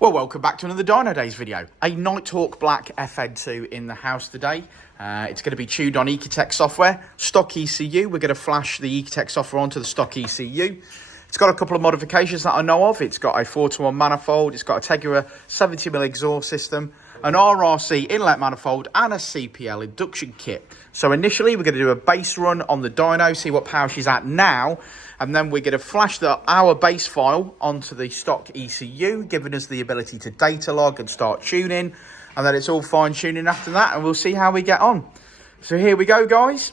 Well, welcome back to another Dynodaze video. A Nighthawk Black Fn2 in the house today. It's going to be tuned on Ecutek software, stock ECU. We're going to flash the Ecutek software onto the stock ECU. It's got a couple of modifications that I know of. It's got a 4-to-1 manifold, it's got a Tegiwa 70mm exhaust system, an RRC inlet manifold, and a CPL induction kit. So initially, we're going to do a base run on the dyno, see what power she's at now, and then we're going to flash our base file onto the stock ECU, giving us the ability to data log and start tuning, and then it's all fine tuning after that, and we'll see how we get on. So here we go, guys.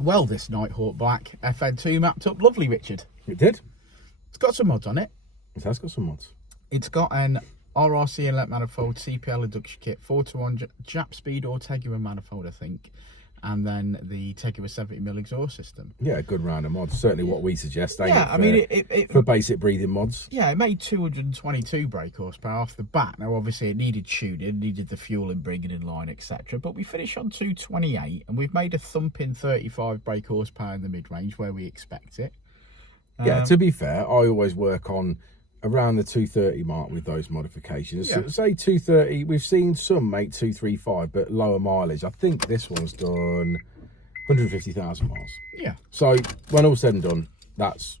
Well, this Nighthawk Black Fn2 mapped up lovely, Richard. It did. It's got some mods on it. It has got some mods. It's got an RRC inlet manifold, CPL induction kit, 4-to-1 Japspeed or Tegiwa manifold, I think. and then the Tegiwa 70mm exhaust system. Yeah, a good round of mods. Certainly what we suggest. Yeah, I mean, for basic breathing mods. Yeah, it made 222 brake horsepower off the bat. Now, obviously, it needed tuning, needed the fuel and bringing in line, etc. But we finished on 228, and we've made a thumping 35 brake horsepower in the mid-range where we expect it. Yeah, to be fair, I always work on around the 230 mark with those modifications. Yeah. So say 230, we've seen some make 235, but lower mileage. I think this one's done 150,000 miles. Yeah. So when all's said and done, that's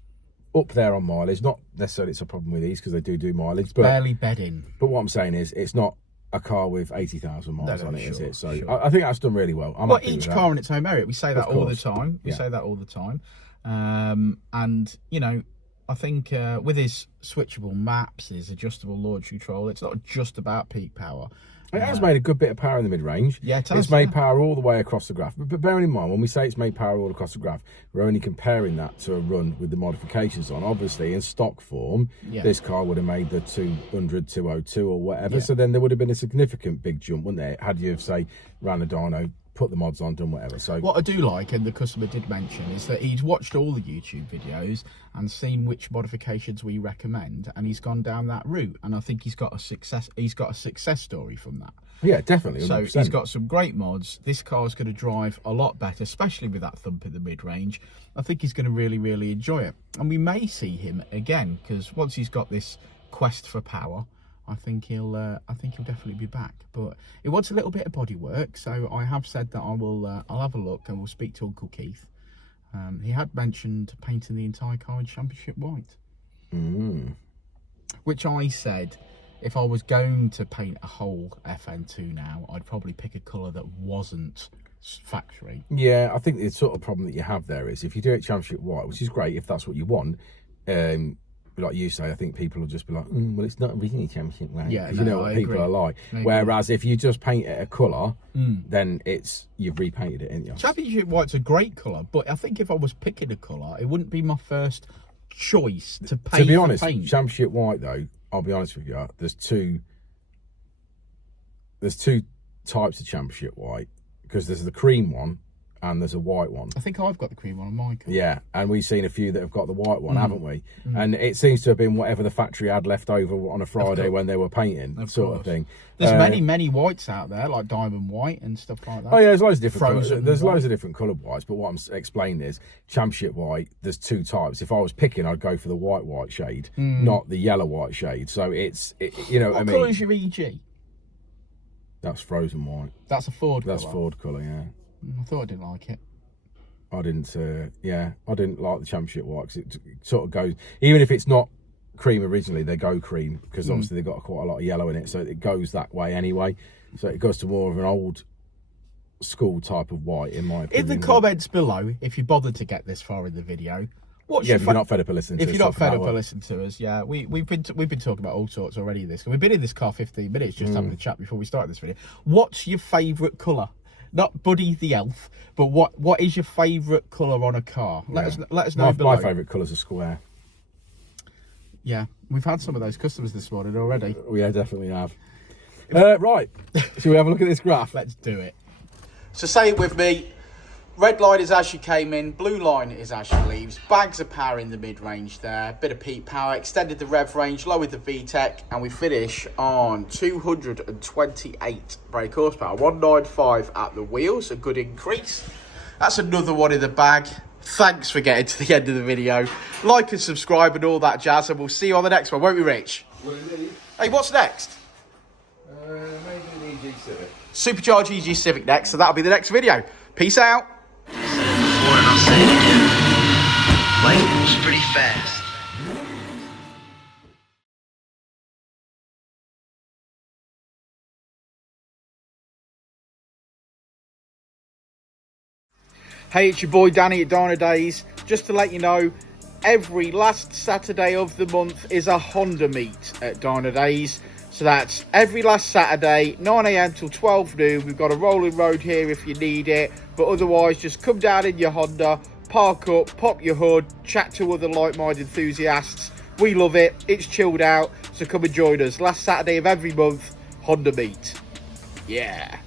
up there on mileage. Not necessarily it's a problem with these because they do mileage. But barely bedding. But what I'm saying is it's not a car with 80,000 miles on it, sure, is it? So sure. I think that's done really well. Well, each car in its own merit. We say that all the time. We Yeah. say that all the time. And, you know, I think with his switchable maps, his adjustable launch control, it's not just about peak power. It has made a good bit of power in the mid-range. Yeah, it's made power all the way across the graph. But bearing in mind, when we say it's made power all across the graph, we're only comparing that to a run with the modifications on. Obviously, in stock form, this car would have made the 200, 202 or whatever. So then there would have been a significant big jump, wouldn't there? Had you, say, ran a dyno, put the mods on, done whatever. So what I do like, and the customer did mention, is that he's watched all the YouTube videos and seen which modifications we recommend, and he's gone down that route. And I think he's got a success story from that. Yeah, definitely. 100%. So he's got some great mods. This car's going to drive a lot better, especially with that thump in the mid-range. I think he's going to really, really enjoy it. And we may see him again, because once he's got this quest for power, I think he'll definitely be back. But it wants a little bit of body work, so I have said that I'll have a look and we'll speak to Uncle Keith. He had mentioned painting the entire car in championship white, which I said if I was going to paint a whole FN2 now, I'd probably pick a colour that wasn't factory. Yeah, I think the sort of problem that you have there is if you do it championship white, which is great if that's what you want. Like you say, I think people will just be like, well, it's not really championship white. Yeah, you know what people are like. Whereas if you just paint it a colour, then you've repainted it, ain't you? Championship white's a great colour, but I think if I was picking a colour, it wouldn't be my first choice to paint. To be honest, championship white though, I'll be honest with you, there's two types of championship white, because there's the cream one and there's a white one. I think I've got the cream one on my car. Yeah, and we've seen a few that have got the white one, haven't we? And it seems to have been whatever the factory had left over on a Friday when they were painting, sort of thing. There's many whites out there, like diamond white and stuff like that. Oh yeah, there's loads of different there's loads of different coloured whites, but what I'm explaining is championship white, there's two types. If I was picking, I'd go for the white shade, not the yellow white shade. So you know what I mean? What colour is your EG? That's frozen white. That's a Ford colour? That's Ford colour, yeah. I thought I didn't like it. I didn't like the championship white because it sort of goes, even if it's not cream originally, they go cream because obviously they've got quite a lot of yellow in it, so it goes that way anyway. So it goes to more of an old school type of white, in my opinion. In the comments below, if you bothered to get this far in the video, if you're not fed up of listening to us. If you're not fed up of listening to us, yeah, we've been talking about all sorts already. We've been in this car 15 minutes just having a chat before we started this video. What's your favourite colour? Not Buddy the Elf, but what is your favourite colour on a car? Let us know below. My favourite colour's a square. Yeah, we've had some of those customers this morning already. Yeah, definitely have. Right, shall we have a look at this graph? Let's do it. So say it with me. Red line is as you came in, blue line is as you leaves. Bags of power in the mid-range there, bit of peak power, extended the rev range, lowered the VTEC, and we finish on 228 brake horsepower. 195 at the wheels, a good increase. That's another one in the bag. Thanks for getting to the end of the video. Like and subscribe and all that jazz, and we'll see you on the next one, won't we, Rich? Hey, what's next? Maybe an EG Civic. Supercharged EG Civic next, so that'll be the next video. Peace out. Before and I'll say it again. Life moves pretty fast. Hey, it's your boy Danny at Dynodaze. Just to let you know, every last Saturday of the month is a Honda meet at Dynodaze. So that's every last Saturday, 9 AM till 12 noon. We've got a rolling road here if you need it. But otherwise, just come down in your Honda, park up, pop your hood, chat to other like-minded enthusiasts. We love it. It's chilled out. So come and join us. Last Saturday of every month, Honda meet. Yeah.